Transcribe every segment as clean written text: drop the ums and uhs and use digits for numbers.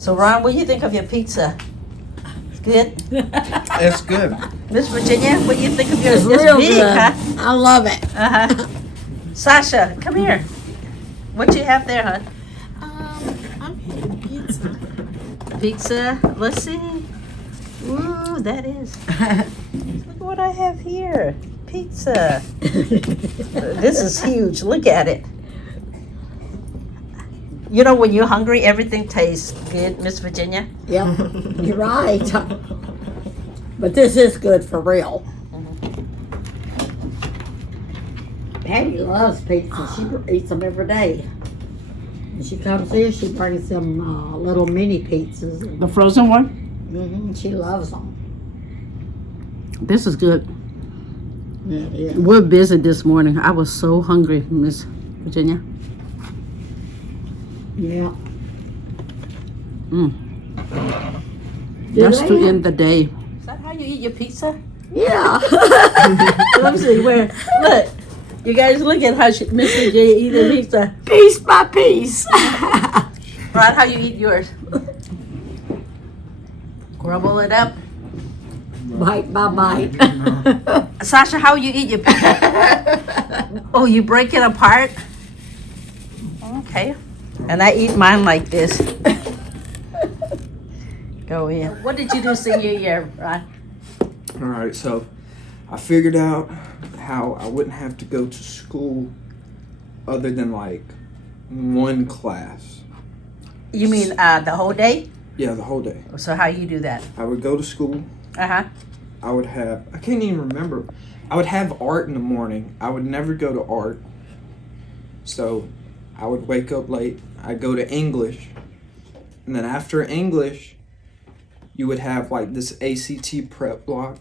So, Ron, what do you think of your pizza? It's good? It's good. Miss Virginia, what do you think of yours? It's real big, good. huh? I love it. Uh-huh. Sasha, come here. What you have there, hon? I'm having pizza. Pizza. Let's see. Ooh, that is. Look what I have here. Pizza. This is huge. Look at it. You know, when you're hungry, everything tastes good, Miss Virginia. Yep, you're right. But this is good for real. Patty loves pizza. She eats them every day. When she comes here, she brings them little mini pizzas. The frozen one? She loves them. This is good. Yeah, yeah. We're busy this morning. I was so hungry, Miss Virginia. Yeah. Just to end the day. Is that how you eat your pizza? Yeah. Let me see where. Look. You guys look at how Miss Virginia eat the pizza. Piece by piece. Ron, how you eat yours? Crumble it up. Bite by bite. Sasha, how you eat your pizza? Oh, you break it apart? Okay. And I eat mine like this. Go in. What did you do senior year, Ron? All right, so I figured out how I wouldn't have to go to school other than like one class. You mean the whole day? Yeah, the whole day. So how you do that? I would go to school. Uh-huh. I would have, I can't even remember. I would have art in the morning. I would never go to art. So I would wake up late. I'd go to English. And then after English, you would have like this ACT prep block.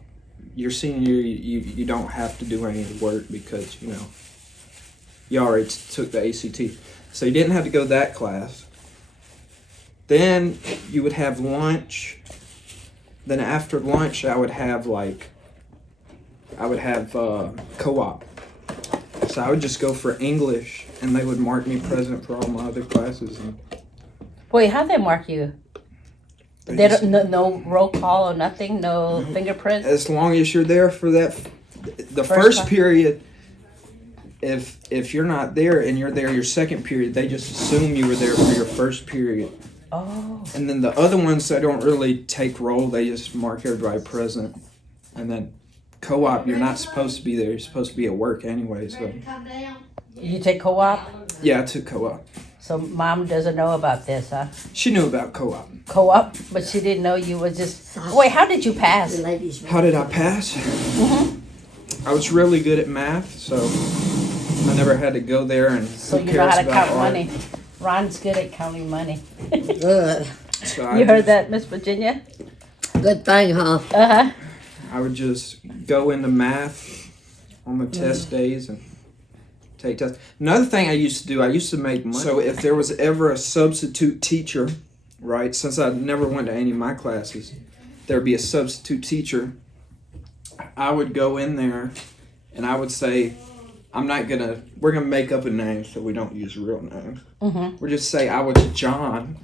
Your senior year, you don't have to do any work because, you know, you already took the ACT. So you didn't have to go to that class. Then you would have lunch. Then after lunch, I would have co-op. So I would just go for English, and they would mark me present for all my other classes. And Wait, how'd they mark you? They don't, no roll call or nothing? No fingerprints? as long as you're there for that, the First first time. period. If you're not there and you're there your second period, they just assume you were there for your first period. Oh. And then the other ones that don't really take roll, they just mark everybody present. And then co-op, you're not supposed to be there. You're supposed to be at work anyway. So You take co-op? yeah, I took co-op. So mom doesn't know about this, huh? She knew about co-op. Co-op? But she didn't know you were just... Wait, how did you pass? The ladies. How did I pass? I was really good at math, so I never had to go there and So who you know how cares to about count art. money. Ron's good at counting money. Good. So I You heard just- that, Miss Virginia? Good thing, huh? Uh-huh. I would just go into math on the test days and take tests. Another thing I used to do, I used to make money. So if there was ever a substitute teacher, right, since I never went to any of my classes, there'd be a substitute teacher. I would go in there and I would say, we're gonna make up a name so we don't use real names. We'll just say I was John.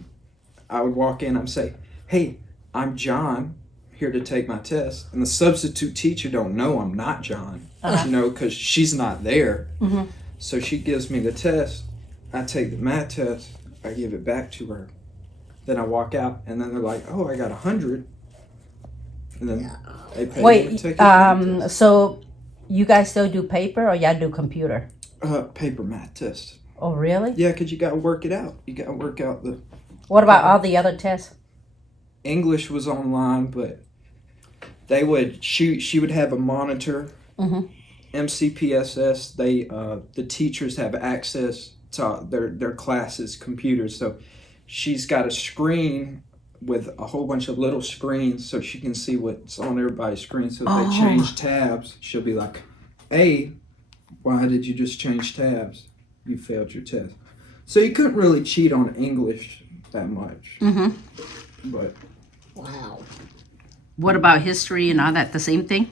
I would walk in, I'd say, hey, I'm John, here to take my test. And the substitute teacher don't know I'm not John, you know, because she's not there. So she gives me the test. I take the math test. I give it back to her. Then I walk out, and then they're like, oh, I got 100. And then they pay me to Wait, take the math test. so you guys still do paper or y'all do computer? Paper math test. Oh, really? Yeah, because you got to work it out. You got to work out the... What about all the other tests? English was online, but they would she would have a monitor. MCPSS, the teachers have access to their classes' computers. So she's got a screen with a whole bunch of little screens so she can see what's on everybody's screen. So if they change tabs, she'll be like, hey, why did you just change tabs? You failed your test. So you couldn't really cheat on English that much. But Wow. What about history and all that? The same thing?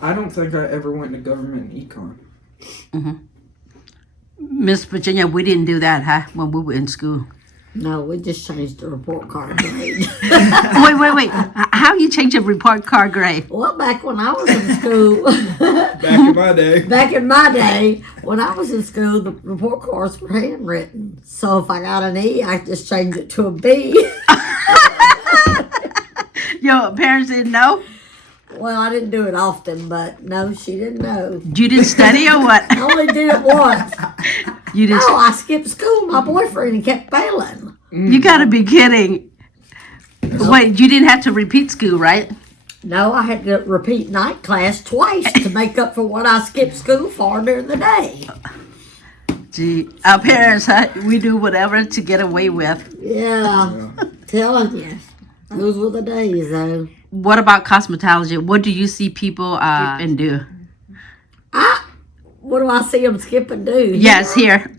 I don't think I ever went to government econ. Miss Virginia, we didn't do that, huh? When we were in school. No, we just changed the report card grade. Wait. How you change a report card grade? Well, back when I was in school, Back in my day. back in my day, when I was in school, the report cards were handwritten. So if I got an E, I just changed it to a B. Your parents didn't know? Well, I didn't do it often, but no, she didn't know. You didn't study or what? I only did it once. You didn't. Oh, I skipped school. My boyfriend kept failing. You gotta be kidding. Wait, you didn't have to repeat school, right? No, I had to repeat night class twice to make up for what I skipped school for during the day. Gee, our parents, we do whatever to get away with. Yeah, telling you. Those were the days, though. What about cosmetology? What do you see people and do? What do I see them skip and do? Yes, here.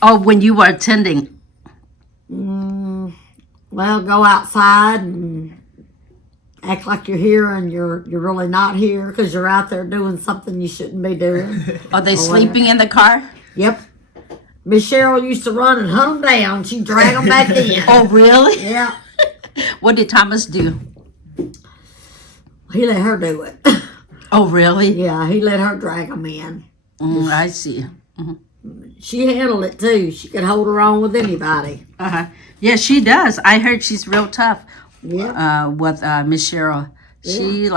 Oh, when you were attending. Well, go outside and act like you're here and you're really not here because you're out there doing something you shouldn't be doing. Are they sleeping in the car? Yep. Miss Cheryl used to run and hunt them down. She'd drag them back in. Oh, really? Yeah. What did Thomas do? He let her do it. Oh, really? Yeah, he let her drag them in. I see. She handled it too. She could hold her own with anybody. Yeah, she does. I heard she's real tough. Yeah. With Miss Cheryl. She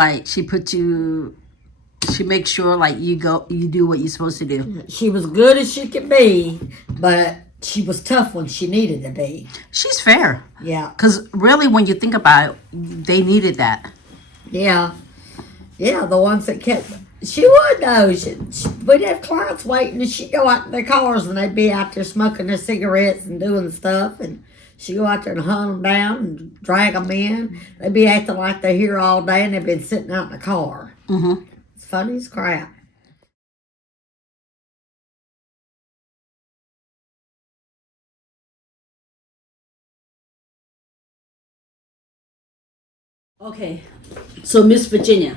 makes sure like you do what you're supposed to do. She was good as she could be, but she was tough when she needed to be. She's fair. Yeah. Because really, when you think about it, they needed that. Yeah. Yeah, the ones that kept... She would, though. We'd have clients waiting, and she'd go out in their cars, and they'd be out there smoking their cigarettes and doing stuff, and she'd go out there and hunt them down and drag them in. They'd be acting like they're here all day, and they've been sitting out in the car. It's funny as crap. Okay, so Miss Virginia,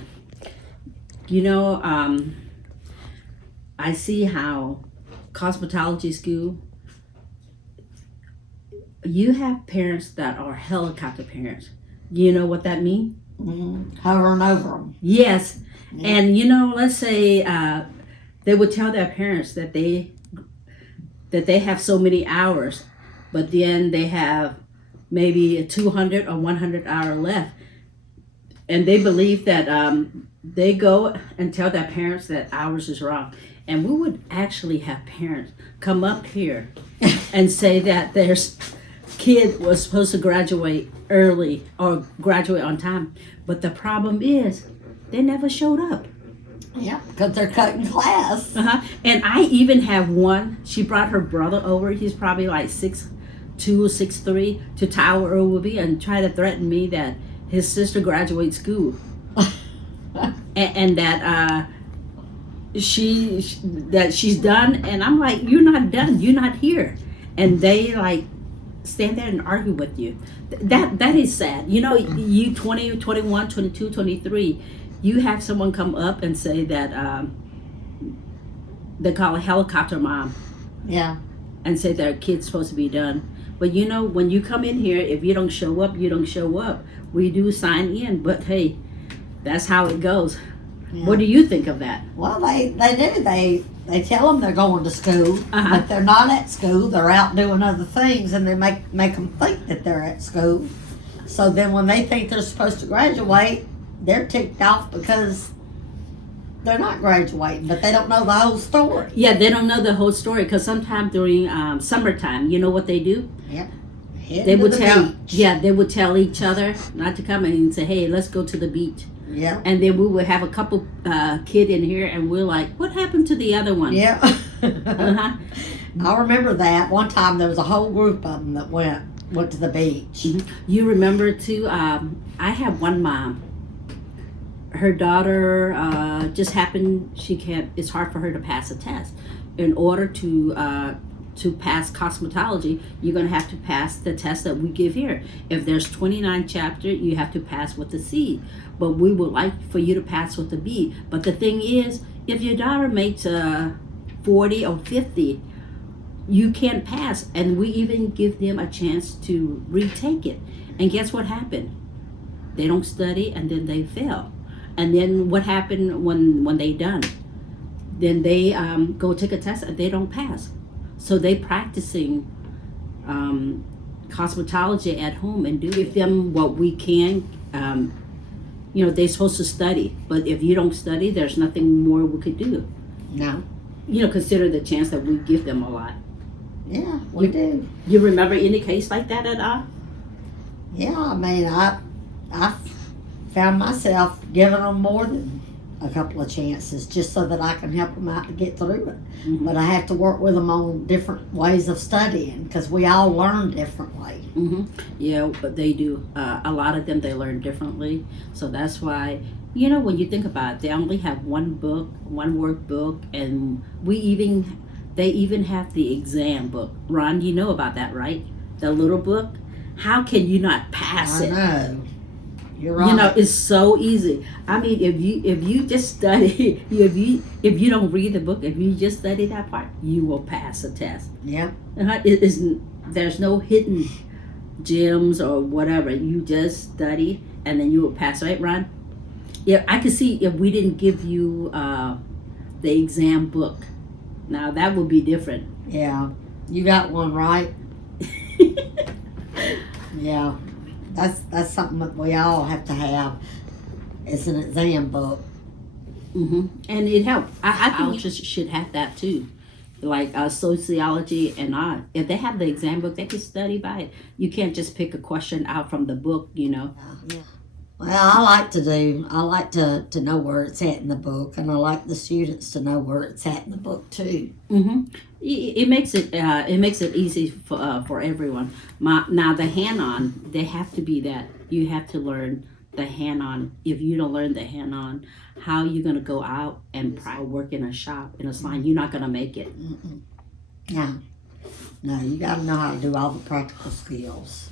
I see how cosmetology school, you have parents that are helicopter parents. You know what that means? Hovering over them. Yes, and let's say they would tell their parents that they have so many hours, but then they have maybe a 200 or 100 hour left. And they believe that they go and tell their parents that ours is wrong. And we would actually have parents come up here and say that their kid was supposed to graduate early or graduate on time. But the problem is they never showed up. Yeah, because they're cutting class. And I even have one, she brought her brother over. He's probably like 6'2" or 6'3" to tower over me and try to threaten me that his sister graduates school, and that she's done, and I'm like, you're not done, you're not here, and they like stand there and argue with you. That is sad. You 20, 21, 22, 23, you have someone come up and say that they call a helicopter mom. Yeah. And say their kid's supposed to be done. But when you come in here, if you don't show up, you don't show up. We do sign in, but hey, that's how it goes. Yeah. What do you think of that? Well, they do. They tell them they're going to school, but they're not at school. They're out doing other things, and they make them think that they're at school. So then when they think they're supposed to graduate, they're ticked off because they're not graduating, but they don't know the whole story. Yeah, they don't know the whole story because sometimes during summertime, you know what they do? Yep. They would tell each other not to come and say, hey, let's go to the beach. Yeah. And then we would have a couple kid in here, and we're like, what happened to the other one? Yeah. I remember that. One time there was a whole group of them that went to the beach. You remember too, I have one mom. Her daughter just happened, it's hard for her to pass a test. In order to pass cosmetology, you're going to have to pass the test that we give here. If there's 29 chapters, you have to pass with the C. But we would like for you to pass with the B. But the thing is, if your daughter makes 40 or 50, you can't pass. And we even give them a chance to retake it. And guess what happened? They don't study and then they fail. And then what happened when they done? Then they go take a test and they don't pass. So they practicing cosmetology at home and give them what we can. They're supposed to study, but if you don't study, there's nothing more we could do. No. Consider the chance that we give them a lot. Yeah, we do. You remember any case like that at all? Yeah, I mean, I found myself giving them more than a couple of chances just so that I can help them out to get through it. Mm-hmm. But I have to work with them on different ways of studying because we all learn differently. Mm-hmm. Yeah, but they do. A lot of them, they learn differently. So that's why, when you think about it, they only have one book, one workbook, and they even have the exam book. Ron, you know about that, right? The little book. How can you not pass it? I know. You're right. It's so easy. I mean, if you just study, if you don't read the book, if you just study that part, you will pass a test. Yeah. There's no hidden gems or whatever. You just study and then you will pass, right, Ron? Yeah, I could see if we didn't give you the exam book. Now that would be different. Yeah. You got one, right? Yeah. That's something that we all have to have. It's an exam book. Mm-hmm. And it helps. I think colleges should have that too. Like sociology and art. If they have the exam book, they can study by it. You can't just pick a question out from the book, Yeah. Well, I like to know where it's at in the book, and I like the students to know where it's at in the book too. Mm-hmm. It makes it easy for everyone. Now the hand-on, they have to be that. You have to learn the hand-on. If you don't learn the hand-on, how are you going to go out and work in a shop, in a salon? You're not going to make it. Mm-mm. No, you got to know how to do all the practical skills.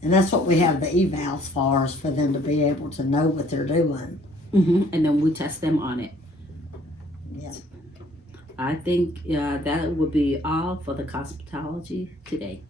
And that's what we have the evals for, is for them to be able to know what they're doing. Mm-hmm. And then we test them on it. Yeah. I think that would be all for the cosmetology today.